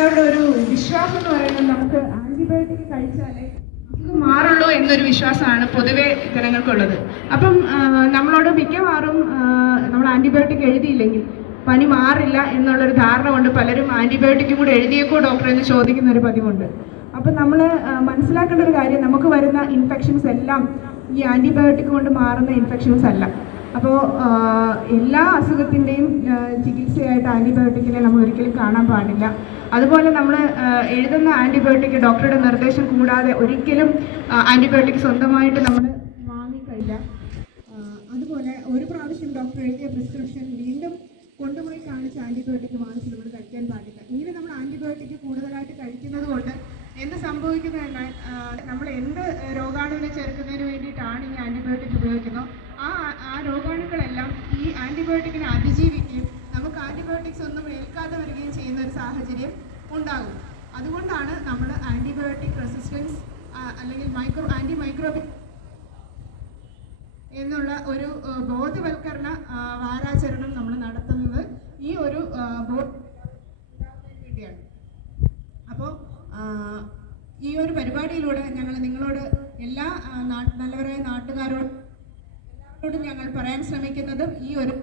ജനങ്ങളുടെ ഒരു വിശ്വാസം എന്ന് പറയുന്നത് നമുക്ക് ആന്റിബയോട്ടിക് കഴിച്ചാലേ മാറുള്ളൂ എന്നൊരു വിശ്വാസമാണ് പൊതുവെ ജനങ്ങൾക്കുള്ളത്. അപ്പം നമ്മളോട് മിക്കവാറും നമ്മൾ ആന്റിബയോട്ടിക് എഴുതിയില്ലെങ്കിൽ പനി മാറില്ല എന്നുള്ളൊരു ധാരണ കൊണ്ട് പലരും ആന്റിബയോട്ടിക്കും കൂടെ എഴുതിയേക്കോ ഡോക്ടറെ എന്ന് ചോദിക്കുന്ന ഒരു പതിവുണ്ട്. അപ്പം നമ്മൾ മനസ്സിലാക്കേണ്ട ഒരു കാര്യം, നമുക്ക് വരുന്ന ഇൻഫെക്ഷൻസ് എല്ലാം ഈ ആന്റിബയോട്ടിക് കൊണ്ട് മാറുന്ന ഇൻഫെക്ഷൻസ് അല്ല. അപ്പോൾ എല്ലാ അസുഖത്തിൻ്റെയും ചികിത്സയായിട്ട് ആൻറ്റിബയോട്ടിക്കിനെ നമ്മൾ ഒരിക്കലും കാണാൻ പാടില്ല. അതുപോലെ നമ്മൾ എഴുതുന്ന ആൻറ്റിബയോട്ടിക് ഡോക്ടറുടെ നിർദ്ദേശം കൂടാതെ ഒരിക്കലും ആൻറ്റിബയോട്ടിക് സ്വന്തമായിട്ട് നമ്മൾ വാങ്ങിക്കഴില്ല. അതുപോലെ ഒരു പ്രാവശ്യം ഡോക്ടർ എഴുതിയ പ്രിസ്ക്രിപ്ഷൻ വീണ്ടും കൊണ്ടുപോയി കാണിച്ച് ആൻറ്റിബയോട്ടിക് വാങ്ങിച്ച് നമ്മൾ കഴിക്കാൻ പാടില്ല. ഇങ്ങനെ നമ്മൾ ആൻറ്റിബയോട്ടിക് കൂടുതലായിട്ട് കഴിക്കുന്നത് കൊണ്ട് എന്ത് സംഭവിക്കുന്നതെന്നാൽ നമ്മൾ എന്ത് രോഗാണുവിനെ ചെറുക്കുന്നതിന് വേണ്ടിയിട്ടാണ് ഈ ആൻറ്റിബയോട്ടിക് ഉപയോഗിക്കുന്നത്, ആ രോഗാണുക്കളെല്ലാം ഈ ആൻറ്റിബയോട്ടിക്കിനെ അതിജീവിക്കുകയും നമുക്ക് ആൻറ്റിബയോട്ടിക്സ് ഒന്നും ഏൽക്കാതെ വരികയും ചെയ്യുന്ന ഒരു സാഹചര്യം ഉണ്ടാകും. അതുകൊണ്ടാണ് നമ്മൾ ആൻറ്റിബയോട്ടിക് റെസിസ്റ്റൻസ് അല്ലെങ്കിൽ ആൻറ്റിമൈക്രോബിക് എന്നുള്ള ഒരു ബോധവൽക്കരണ വാരാചരണം നമ്മൾ നടത്തുന്നത് ഈ ഒരു വേണ്ടിയാണ്. അപ്പോൾ ഈ ഒരു പരിപാടിയിലൂടെ ഞങ്ങൾ നിങ്ങളോട് എല്ലാ നല്ലവരായ നാട്ടുകാരോടും ഞങ്ങൾ പറയാൻ ശ്രമിക്കുന്നതും ഈ ഒരു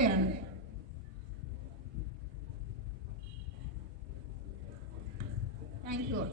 ാണ്. Thank you all.